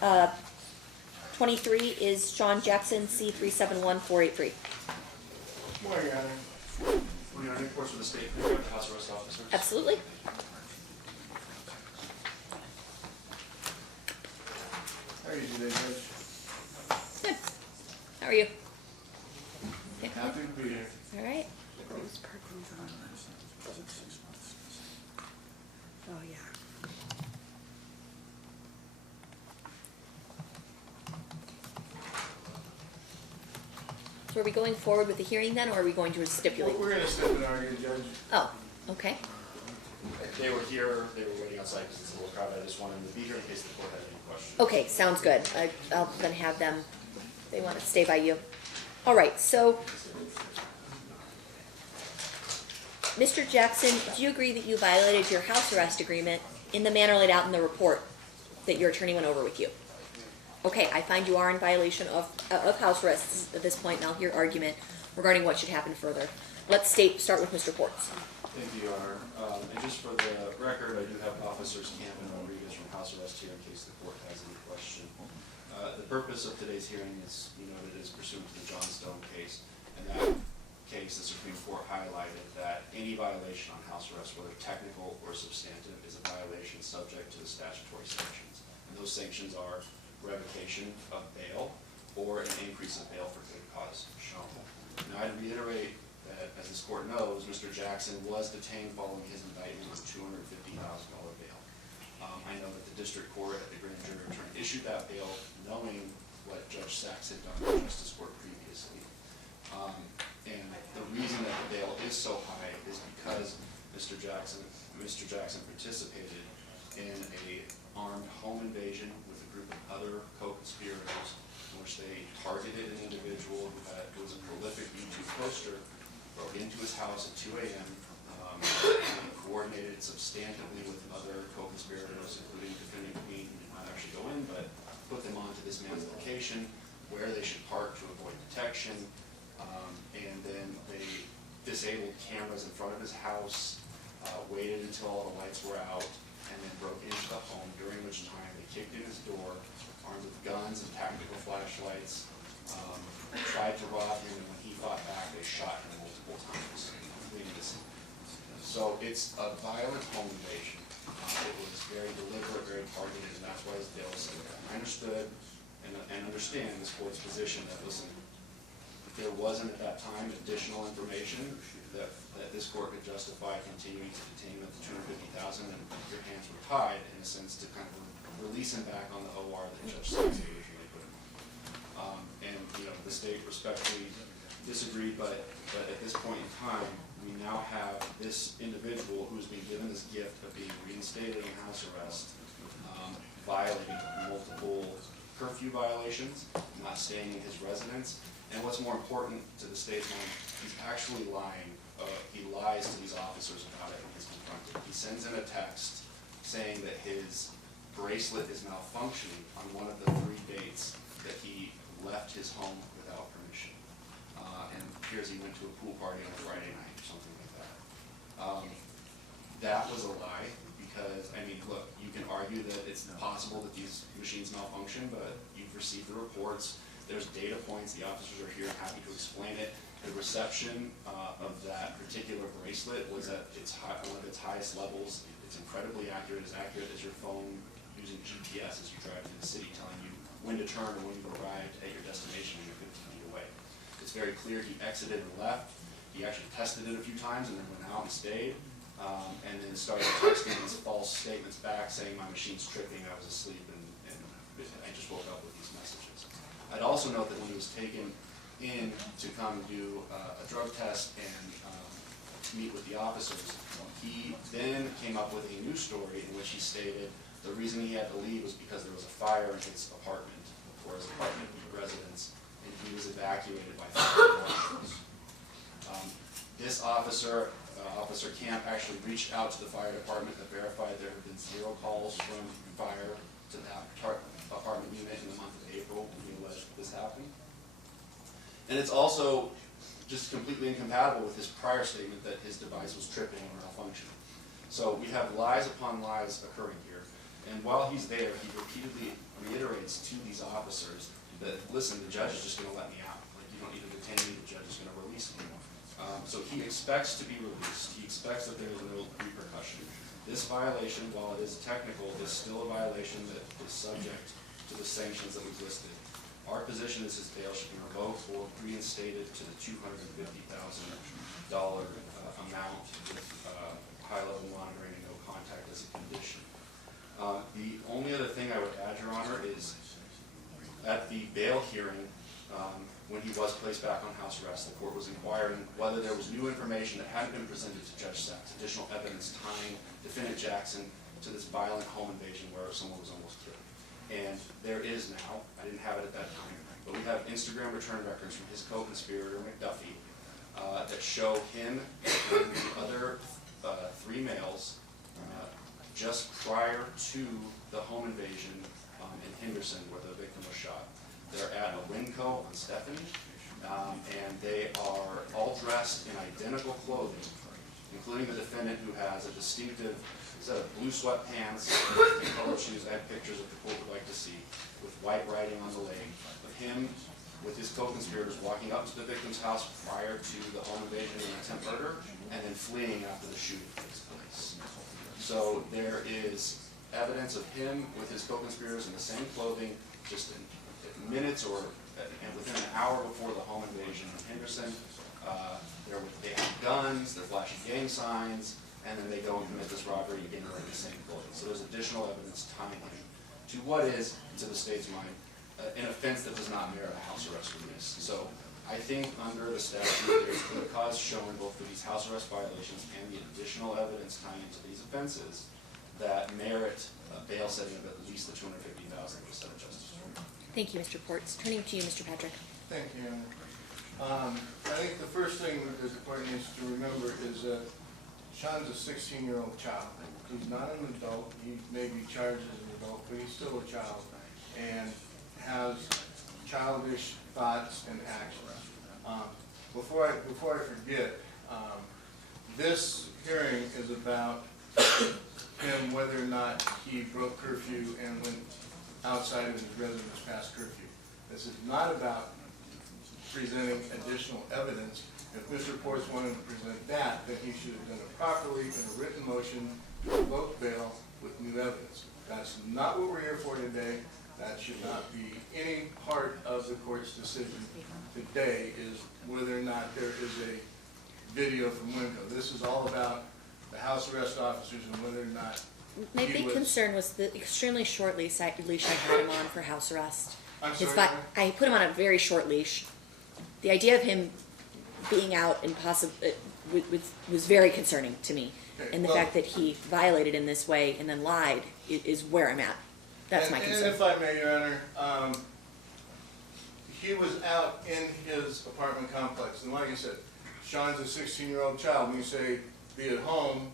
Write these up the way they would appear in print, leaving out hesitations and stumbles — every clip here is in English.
23 is Sean Jackson, C371483. Morning, Your Honor. Morning, Honor. Reports for the state. Can we have the house arrest officers? Absolutely. How are you today, Judge? Good. How are you? Yeah. Happy to be here. All right. Oh, yeah. So are we going forward with the hearing then, or are we going to stipulate? We're going to step and argue, Judge. Oh, okay. They were here. They were waiting outside because it's a little crowded. I just wanted them to be here in case the court had any questions. Okay, sounds good. I'll then have them, they want to stay by you. All right, so, Mr. Jackson, do you agree that you violated your house arrest agreement in the manner laid out in the report that your attorney went over with you? Okay, I find you are in violation of house arrests at this point, and I'll hear argument regarding what should happen further. Let's start with Mr. Portz. Thank you, Your Honor. And just for the record, I do have officers Camp and Rodriguez from house arrest here in case the court has any question. The purpose of today's hearing is, you know, it is pursuant to the Johnstone case. In that case, the Supreme Court highlighted that any violation on house arrest, whether technical or substantive, is a violation subject to the statutory sanctions. And those sanctions are revocation of bail or an increase of bail for good cause shown. Now, I'd reiterate that, as this court knows, Mr. Jackson was detained following his indictment on $250,000 bail. I know that the district court at the grand jury return issued that bail knowing what Judge Sachs had done in the Justice Court previously. And the reason that the bail is so high is because Mr. Jackson participated in an armed home invasion with a group of other co-conspirators in which they targeted an individual who was a prolific YouTube poster, broke into his house at 2 a.m., and coordinated substantively with other co-conspirators, including Defendant Queen, who did not actually go in, but put them onto this man's location, where they should park to avoid detection, and then they disabled cameras in front of his house, waited until all the lights were out, and then broke into the home, during which time they kicked in his door, armed with guns and tactical flashlights, tried to rob him, and when he fought back, they shot him multiple times, completing the scene. So it's a violent home invasion. It was very deliberate, very targeted, and that's why his bail was so bad. I understood and understand this court's position that, listen, if there wasn't at that time additional information that this court could justify continuing to detain him at the $250,000, and your hands were tied, in a sense, to kind of release him back on the OR that Judge Sachs originally put him on. And, you know, the state respectfully disagreed, but at this point in time, we now have this individual who's been given this gift of being reinstated in house arrest, violating multiple curfew violations, not staying in his residence, and what's more important to the state's mind, he's actually lying. He lies to these officers about it when he's confronted. He sends in a text saying that his bracelet is malfunctioning on one of the 3 dates that he left his home without permission. And it appears he went to a pool party on a Friday night or something like that. That was a lie because, I mean, look, you can argue that it's possible that these machines malfunction, but you've received the reports. There's data points. The officers are here, happy to explain it. The reception of that particular bracelet was at one of its highest levels. It's incredibly accurate, as accurate as your phone using GPS as you drive through the city, telling you when to turn or when you've arrived at your destination and you're 50 feet away. It's very clear he exited and left. He actually tested it a few times and then went out and stayed, and then started texting these false statements back saying my machine's tripping, I was asleep, and I just woke up with these messages. I'd also note that when he was taken in to come do a drug test and to meet with the officers, he then came up with a new story in which he stated the reason he had to leave was because there was a fire in his apartment, or his apartment residence, and he was evacuated by fire marshals. This officer, Officer Camp, actually reached out to the fire department that verified there had been 0 calls from fire to that apartment unit in the month of April when he alleged this happened. And it's also just completely incompatible with his prior statement that his device was tripping or malfunctioning. So we have lies upon lies occurring here. And while he's there, he repeatedly reiterates to these officers that, listen, the judge is just gonna let me out. Like, you don't need to detain me, the judge is gonna release me. So he expects to be released. He expects that there is no repercussion. This violation, while it is technical, is still a violation that is subject to the sanctions that we've listed. Our position is his bail should be revoked or reinstated to the $250,000 amount with high-level monitoring and no contact as a condition. The only other thing I would add, Your Honor, is at the bail hearing, when he was placed back on house arrest, the court was inquiring whether there was new information that hadn't been presented to Judge Sachs, additional evidence tying defendant Jackson to this violent home invasion where someone was almost killed. And there is now, I didn't have it at that time, but we have Instagram return records from his co-conspirator, McDuffie, that show him and the other 3 males just prior to the home invasion in Henderson where the victim was shot. They're at a Winco on Stephanie, and they are all dressed in identical clothing, including the defendant who has a distinctive set of blue sweatpants and colored shoes. I have pictures that the court would like to see, with white writing on the leg, of him with his co-conspirators walking up to the victim's house prior to the home invasion and attempt murder, and then fleeing after the shooting takes place. So there is evidence of him with his co-conspirators in the same clothing, just in minutes or and within an hour before the home invasion in Henderson. They have guns, they're flashing gang signs, and then they go and commit this robbery again in the same clothing. So there's additional evidence tying him to what is, to the state's mind, an offense that does not merit a house arrest release. So I think under the statute, there's good cause shown both for these house arrest violations and the additional evidence tying into these offenses that merit a bail setting of at least the $250,000 for set of justice. Thank you, Mr. Portz. Turning to you, Mr. Patrick. Thank you, Anna. I think the first thing that the court needs to remember is that Sjean's a 16-year-old child. He's not an adult. He may be charged as an adult, but he's still a child and has childish thoughts and actions. Before I forget, this hearing is about him whether or not he broke curfew and went outside of his residence past curfew. This is not about presenting additional evidence. If Mr. Portz wanted to present that, then he should have done it properly in a written motion to revoke bail with new evidence. That's not what we're here for today. That should not be any part of the court's decision today, is whether or not there is a video from Winco. This is all about the house arrest officers and whether or not My big concern was the extremely short leash I had him on for house arrest. I'm His sorry, I put him on a very short leash. The idea of him being out and was very concerning to me. Okay, And the well, fact that he violated in this way and then lied is where I'm at. That's my concern. And if I may, Your Honor, he was out in his apartment complex. And like I said, Sjean's a 16-year-old child. When you say be at home,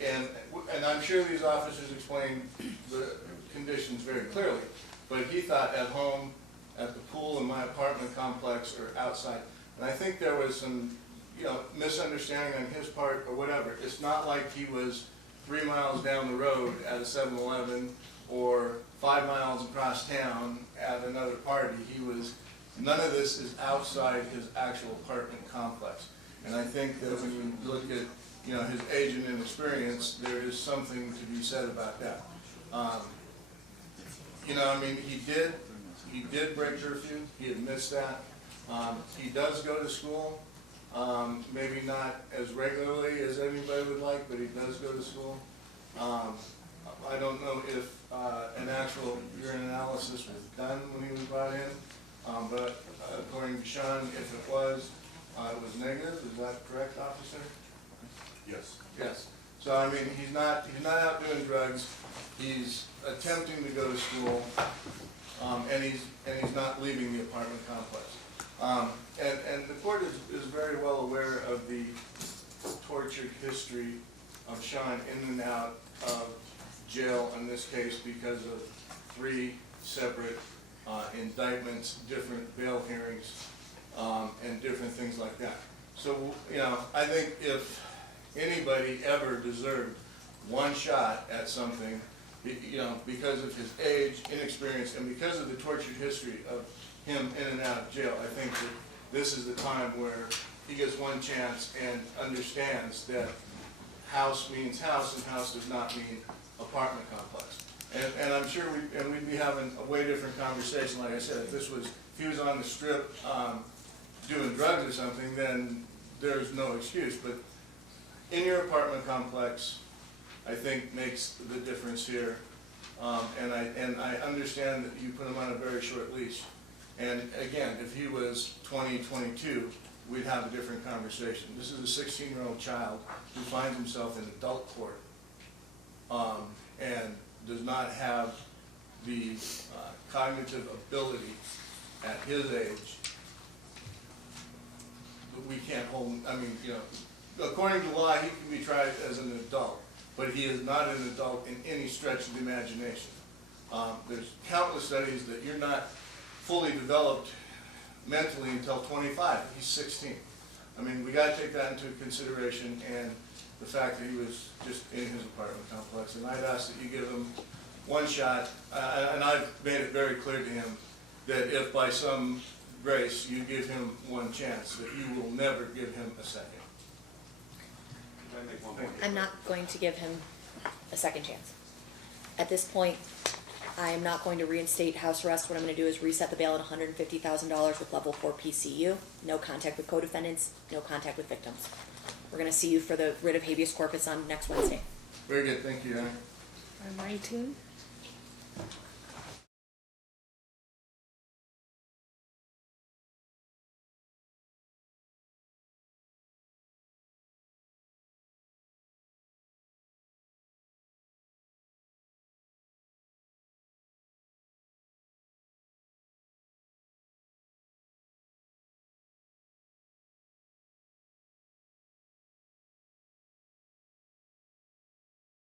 and I'm sure these officers explained the conditions very clearly, but he thought at home, at the pool in my apartment complex, or outside. And I think there was some, misunderstanding on his part or whatever. It's not like he was 3 miles down the road at a 7-Eleven or 5 miles across town at another party. None of this is outside his actual apartment complex. And I think that when you look at his age and inexperience, there is something to be said about that. He did break curfew. He admits that. He does go to school, maybe not as regularly as anybody would like, but he does go to school. I don't know if an actual urine analysis was done when he was brought in, but according to Sjean, if it was negative. Is that correct, officer? Yes. Yes. So he's not out doing drugs. He's attempting to go to school, and he's not leaving the apartment complex. And the court is very well aware of the tortured history of Sjean in and out of jail in this case because of 3 separate indictments, different bail hearings, and different things like that. So, I think if anybody ever deserved one shot at something, You know, because of his age, inexperience, and because of the tortured history of him in and out of jail, I think that this is the time where he gets one chance and understands that house means house and house does not mean apartment complex. And I'm sure we'd be having a way different conversation, like I said, if he was on the strip doing drugs or something, then there's no excuse. But in your apartment complex, I think makes the difference here. And I understand that you put him on a very short leash. And again, if he was 20, 22, we'd have a different conversation. This is a 16-year-old child who finds himself in adult court and does not have the cognitive ability at his age. We can't hold him, I mean, you know, according to law, he can be tried as an adult, but he is not an adult in any stretch of the imagination. There's countless studies that you're not fully developed mentally until 25. He's 16. I mean, we got to take that into consideration, and the fact that he was just in his apartment complex. And I'd ask that you give him one shot, and I've made it very clear to him that if by some grace you give him one chance, that you will never give him a second. Can I make one more? I'm not going to give him a second chance. At this point, I am not going to reinstate house arrest. What I'm going to do is reset the bail at $150,000 with level 4 PCU. No contact with co-defendants, no contact with victims. We're going to see you for the writ of habeas corpus on next Wednesday. Very good, thank you, Your Honor. On 19?